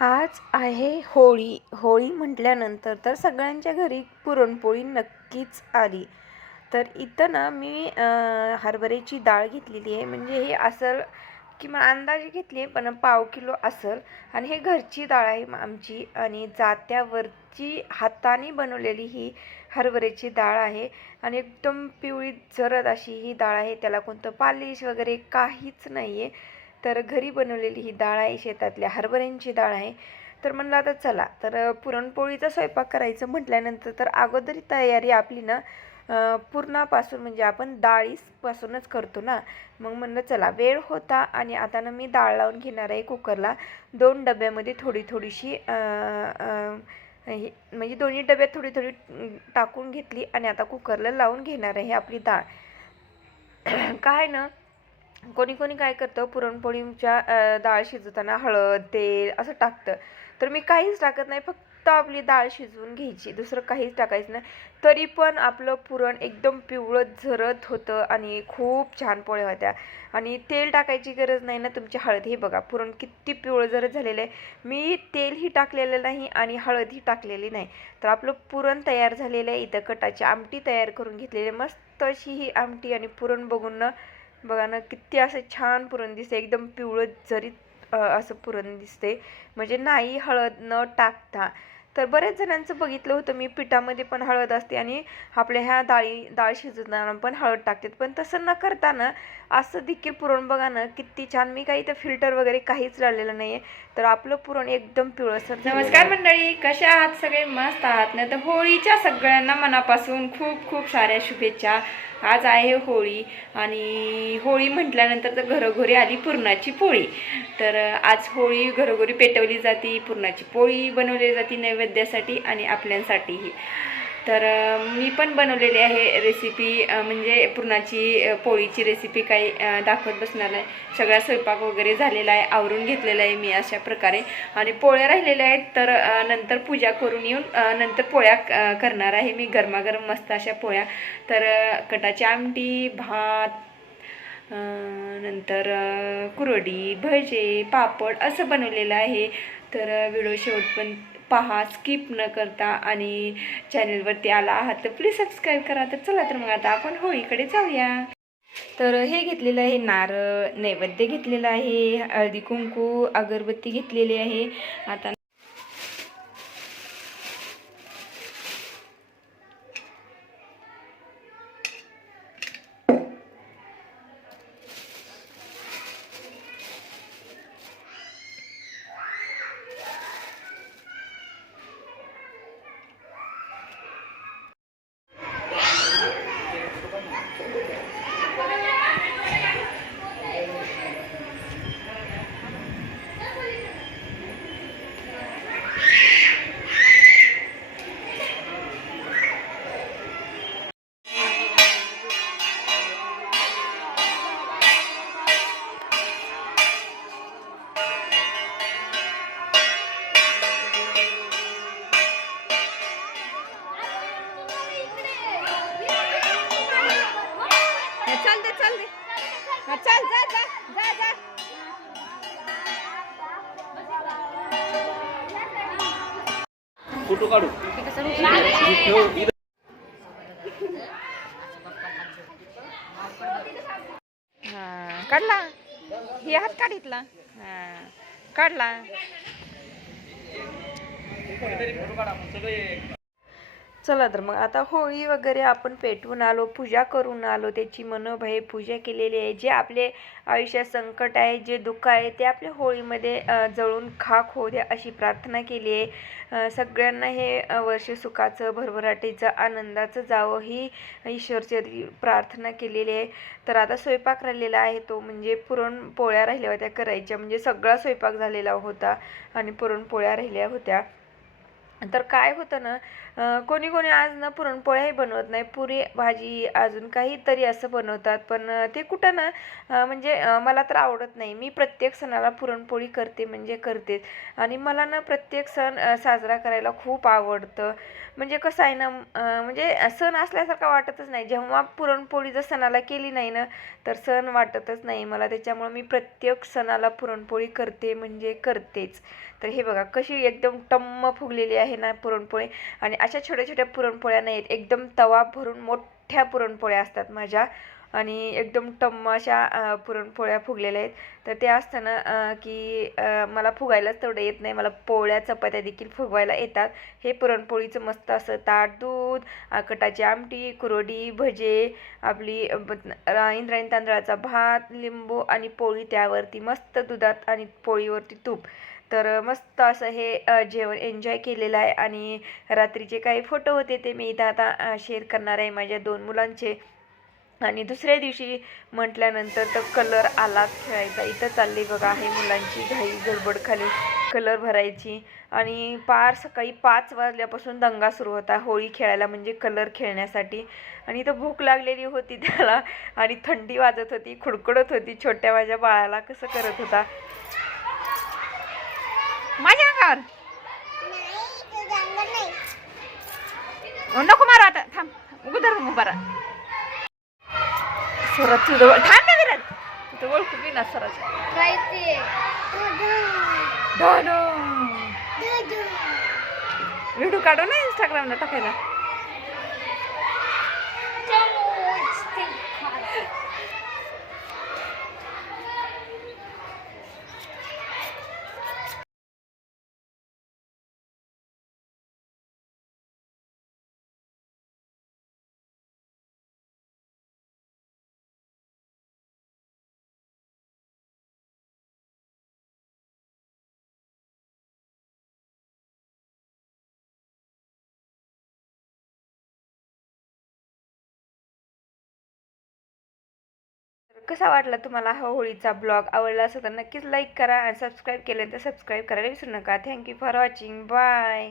आज आहे होळी. होळी म्हटल्यानंतर तर सगळ्यांच्या घरी पुरणपोळी नक्कीच आली. तर इथं ना मी हरभऱ्याची डाळ घेतलेली आहे. म्हणजे हे असेल किंवा अंदाजे घेतली आहे, पण पाव किलो असेल. आणि हे घरची डाळ आहे आमची, आणि जात्यावरची हाताने बनवलेली ही हरभऱ्याची डाळ आहे. आणि एकदम पिवळी जरद अशी ही डाळ आहे. त्याला कोणतं पालिश वगैरे काहीच नाही आहे. तर घरी बनवलेली ही डाळ आहे, शेतातल्या हरभऱ्यांची डाळ आहे. तर म्हणलं आता चला, तर पुरणपोळीचा स्वयंपाक करायचं म्हटल्यानंतर तर अगोदर तयारी आपली ना पुरणापासून, म्हणजे आपण डाळीपासूनच करतो ना. मग म्हणलं चला, वेळ होता आणि आता ना मी डाळ लावून घेणार आहे कुकरला. 2 डब्यामध्ये थोडी थोडीशी म्हणजे दोन्ही डब्यात थोडी थोडी टाकून घेतली आणि आता कुकरला लावून घेणार आहे आपली डाळ. काय ना, कोणी कोणी काय करतं, पुरणपोळीच्या डाळ शिजवताना हळद तेल असं टाकतं. तर मी काहीच टाकत नाही, फक्त आपली डाळ शिजवून घ्यायची, दुसरं काहीच टाकायचं नाही. तरी पण आपलं पुरण एकदम पिवळं झरत होतं आणि खूप छान पोळ्या होत्या. आणि तेल टाकायची गरज नाही ना तुमची. हळद, हे बघा पुरण किती पिवळं झरत झालेलं आहे. मी तेलही टाकलेलं नाही आणि हळदही टाकलेली नाही. तर आपलं पुरण तयार झालेलं आहे. इथं कटाची आमटी तयार करून घेतलेली आहे. मस्त अशी ही आमटी आणि पुरण बघून ना, बघा ना किती असं छान पुरण दिसते. एकदम पिवळं जरीत असं पुरण दिसते, म्हणजे नाही हळद न टाकता. तर बऱ्याच जणांचं बघितलं होतं मी, पिठामध्ये पण हळद असते आणि आपल्या ह्या डाळ शिजवताना पण हळद टाकतात. पण तसं न करताना असं देखील पुरण बघा ना किती छान. मी काही तर फिल्टर वगैरे काहीच लावलेलं नाही आहे. तर आपलं पुरण एकदम पिवळसर. नमस्कार मंडळी, कशा आहात? सगळे मस्त आहात ना? तर होळीच्या सगळ्यांना मनापासून खूप खूप साऱ्या शुभेच्छा. आज आहे होळी आणि होळी म्हटल्यानंतर तर घरोघरी आली पुरणाची पोळी. तर आज होळी घरोघरी पेटवली जाते, पुरणाची पोळी बनवली जाते नैवेद्यासाठी आणि आपल्यांसाठीही. तर मी पण बनवलेली आहे रेसिपी, म्हणजे पुरणाची पोळीची रेसिपी काही दाखवत बसणार आहे. सगळा स्वयंपाक वगैरे झालेला आहे, आवरून घेतलेला आहे मी अशा प्रकारे. आणि पोळ्या राहिलेल्या आहेत, तर नंतर पूजा करून येऊन नंतर पोळ्या करणार आहे मी, गरमागरम मस्त अशा पोळ्या. तर कटाची आमटी, भात, नंतर कुरडी, भजे, पापड असं बनवलेलं आहे. तर व्हिडिओ शेवट पण पहा, स्किप न करता. आणि चॅनलवरती आला आहात तर प्लीज सबस्क्राईब करा. तर चला, तर मग आता आपण होळीकडे जाऊया. तर हे घेतलेलं आहे नारळ, नैवेद्य घेतलेला आहे, हळदी कुंकू, अगरबत्ती घेतलेली आहे. आता चल जा जा जा जा. फोटो काढू. हां, काढला. हे हात काढितला. हां, काढला. चला, तर मग आता होळी वगैरे आपण पेटवून आलो, पूजा करून आलो, त्याची मनोभावे पूजा केलेली आहे. जे आपले आयुष्यात संकट आहे, जे दुःख आहे, ते आपल्या होळीमध्ये जळून खाक होऊ द्या अशी प्रार्थना केली आहे. सगळ्यांना हे वर्ष सुखाचं, भरभराटीचं, आनंदाचं जावं ही ईश्वरचरी प्रार्थना केलेली आहे. तर आता स्वयंपाक राहिलेला आहे, तो म्हणजे पुरणपोळ्या राहिल्या होत्या करायच्या. म्हणजे सगळा स्वयंपाक झालेला होता आणि पुरणपोळ्या राहिल्या होत्या. तर काय होतं ना, कोणी कोणी आज ना पुरणपोळ्याही बनवत नाही, पुरी भाजी अजून काहीतरी असं बनवतात. पण ते कुठं ना म्हणजे मला तर आवडत नाही. मी प्रत्येक सणाला पुरणपोळी करते म्हणजे करतेच. आणि मला ना प्रत्येक सण साजरा करायला खूप आवडतं. म्हणजे कसं आहे ना म्हणजे सण असल्यासारखं वाटतच नाही. जेव्हा पुरणपोळी जर सणाला केली नाही ना तर सण वाटतच नाही मला. त्याच्यामुळं मी प्रत्येक सणाला पुरणपोळी करते म्हणजे करतेच. तर हे बघा कशी एकदम टम्म फुगलेली आहे ना पुरणपोळी. आणि अशा छोट्या छोट्या पुरणपोळ्या नाहीत, एकदम तवा भरून मोठ्या पुरणपोळ्या असतात माझ्या. आणि एकदम टम्म अशा पुरणपोळ्या फुगलेल्या आहेत. तर ते असताना की मला फुगायलाच तेवढं येत नाही, मला पोळ्या चपात्या देखील फुगवायला येतात. हे पुरणपोळीचं मस्त असं ताट दूध, कटाची आमटी, कुरवडी, भजे, आपली इंद्रायणी तांदळाचा भात, लिंबू आणि पोळी त्यावरती मस्त दुधात आणि पोळीवरती तूप. तर मस्त असं हे जेवण एन्जॉय केलेलं आहे. आणि रात्रीचे काही फोटो होते ते मी इथं आता शेअर करणार आहे माझ्या 2 मुलांचे. आणि दुसऱ्या दिवशी म्हटल्यानंतर तर कलर आलाच खेळायचा. इथं चालली बघा आहे मुलांची घाई गडबड खाली कलर भरायची. आणि पार सकाळी 5 वाजल्यापासून दंगा सुरू होता होळी खेळायला म्हणजे कलर खेळण्यासाठी. आणि इथं भूक लागलेली होती त्याला आणि थंडी वाजत होती, खुडखुडत होती. छोट्या माझ्या बाळाला कसं करत होता माझ्या अंगावर नको मारा आता, थांब उगं धरून उभा राहा. स्वराज तुझं थांब ना विराज, तुझं ओळखू बी ना स्वराज. व्हिडिओ काढू ना इंस्टाग्रामला टाकायला. कसा वाटला तुम्हाला हा होळीचा ब्लॉग? आवडला असेल तर नक्कीच लाईक करा आणि सबस्क्राईब केलं तर सबस्क्राईब करायला विसरू नका. Thank you for watching. बाय.